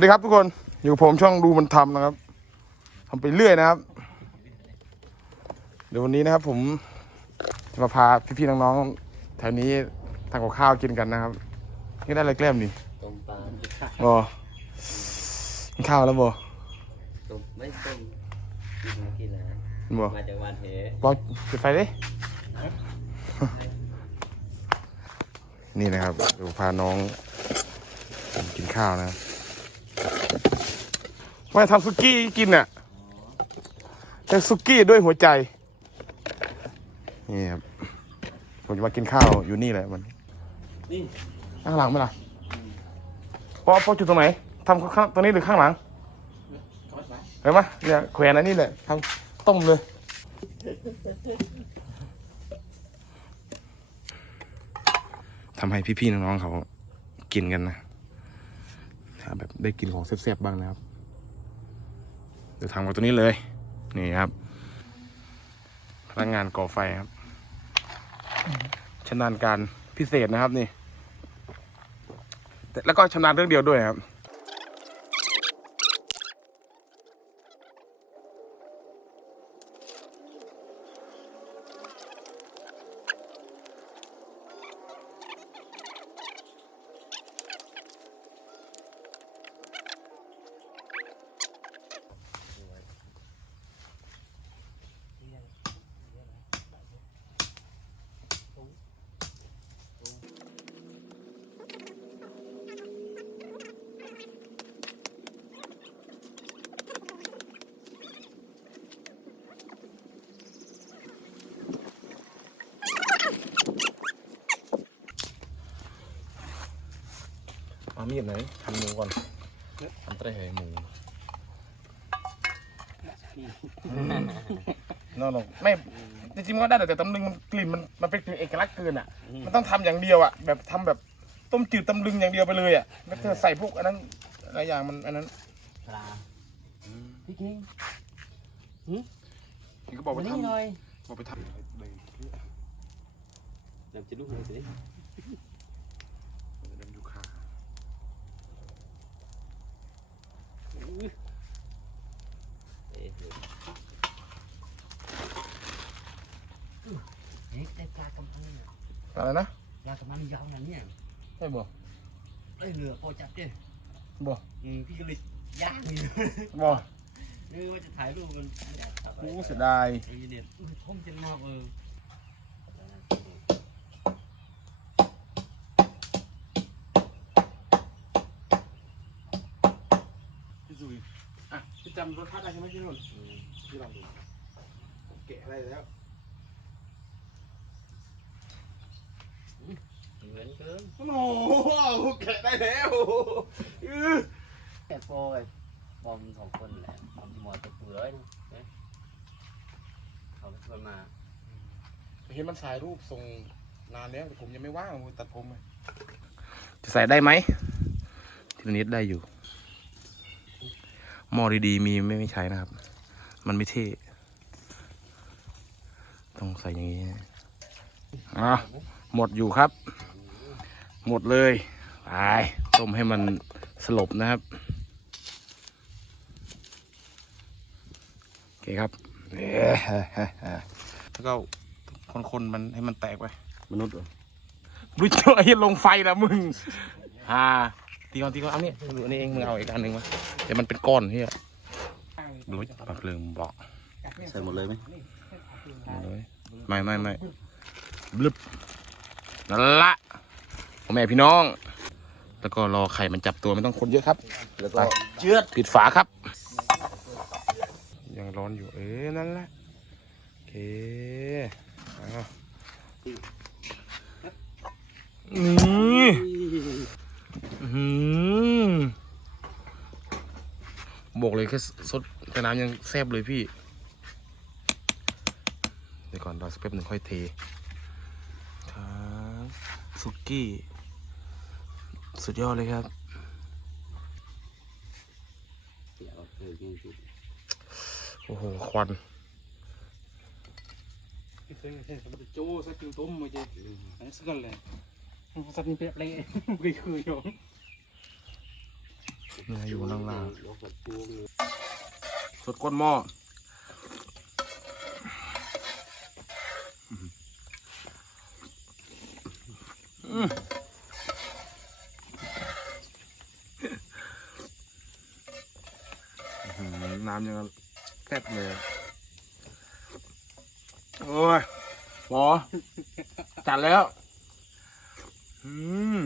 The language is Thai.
วัสดีครับทุกคนอยู่กับผมช่องดูมันทำนะครับทำไปเรื่อยนะครับ เดี๋ยววันนี้นะครับ ผมจะมาพาพี่ๆน้องๆแถวนี้ทำกับข้าวกินกันนะครับนี่ได้อะไรแกล้มนี่ต้มปลาบอกินข้าวแล้วบอต้มไม่ต้มกินกินนะบอมาจากวันเหบอปิดไฟดินี่นะครับเดี๋ยวพาน้องกินข้าวนะครับ ว่าทำซุกี้กินอะแต่ซุกี้ด้วยหัวใจ นี่ครับ ผมจะมากินข้าวอยู่นี่แหละมันนี่ข้างหลังไหมล่ะพอพอจุดตรงไหนทำข้างตรงนี้หรือข้างหลังเห็นไหมเนี่ยแขวนอันนี้แหละทำต้มเลยทำให้พี่ๆน้องๆเขากินกันนะถ้าแบบได้กินของแซ่บๆบ้างนะครับ จะทำกับตัวนี้เลย นี่ครับ พนักงานก่อไฟครับชำนาญการพิเศษนะครับนี่แต่แล้วก็ชำนาญเรื่องเดียวด้วยครับ เอามีดไหนทำหมูก่อนทำเตะหมูนอนลงไม่จริงๆมันก็ได้แต่ตำลึงมันกลิ่นมันมันเป็นเอกลักษณ์เกินอะ มันต้องทำอย่างเดียวอะแบบทำแบบต้มจืดตำลึงอย่างเดียวไปเลยอะแล้วเธอใส่พวกอันนั้นหลายอย่างมันอันนั้นปลาพี่กิ้งพี่ก็บอกไปมานี่ทำหน่อยบอกไปทำเดี๋ยวจะลูกเลยสิ เดินยูคา เอ๊ะเฮ้ยได้ปลากำพังเนี่ย อะไรนะปลากำพังยาวนะเนี่ยใช่บ่ไอ้เรือพอจับดิบ่อืมพี่ก็เลยย่างอยู่บ่เออว่าจะถ่ายรูปกันอยากถ่ายกูเสียดายไอ้เนี่ยอุ้ยผมจะมากเออพี่สุยอะพี่จำรถคัดได้ใช่ไหมพี่นุ่นพี่ลองดูแกะอะไรแล้ว เหมือนเกินโอ้โหแกะได้แล้วอื้อแค่โฟยบอมสองคนแหละบอมหมอตะปูร้อยนะนะเขาไปชวนมาเห็นมันถ่ายรูปส่งนานแล้วแต่ผมยังไม่ว่างมือตัดผมเลยจะใส่ได้ไหมทีนิดได้อยู่หม้อดีๆมีไม่ไม่ใช้นะครับ มันไม่เท่ต้องใส่อย่างนี้อะหมดอยู่ครับ หมดเลยไปต้มให้มันสลบนะครับโอเคครับเอ๊ะแล้วก็คนๆมันให้มันแตกไปมนุษย์เหรอรู้จักไอ้ลงไฟแล้วมึงฮ่าตีก่อนตีก่อนเอาเนี่ยดูอันนี้เองมึงเอาอีกอันหนึ่งมาเดี๋ยวมันเป็นก้อนเฮียรู้จักปากเลืองบอกใส่หมดเลยไหมเอาเลยไม่ไม่ไม่บลึบนั่นละ พ่อแม่พี่น้อง แล้วก็รอไข่มันจับตัวไม่ต้องคนเยอะครับ แล้วก็เชือดปิดฝาครับ ยังร้อนอยู่เอ๊ะนั่นแหละโอเคเอานี่อื้อหือบอกเลยแค่สดแต่น้ำยังแซ่บเลยพี่เดี๋ยวก่อนรอสักแป๊บหนึ่งค่อยเทครับสุกี้ สุดยอดเลยครับ โอ้โห ควัน Chú sẽ tiêu tôm mà chứ Đấy, sẽ gần này Sắp nhìn bẹp lẹ Gây khơi rồi เนื้ออยู่ล่างล่างเราหดพวงเลยสดก้นหม้ออืมอื้อหือน้ำ ยังแซ่บเลย โอ้ยหมอจัดแล้ว อืม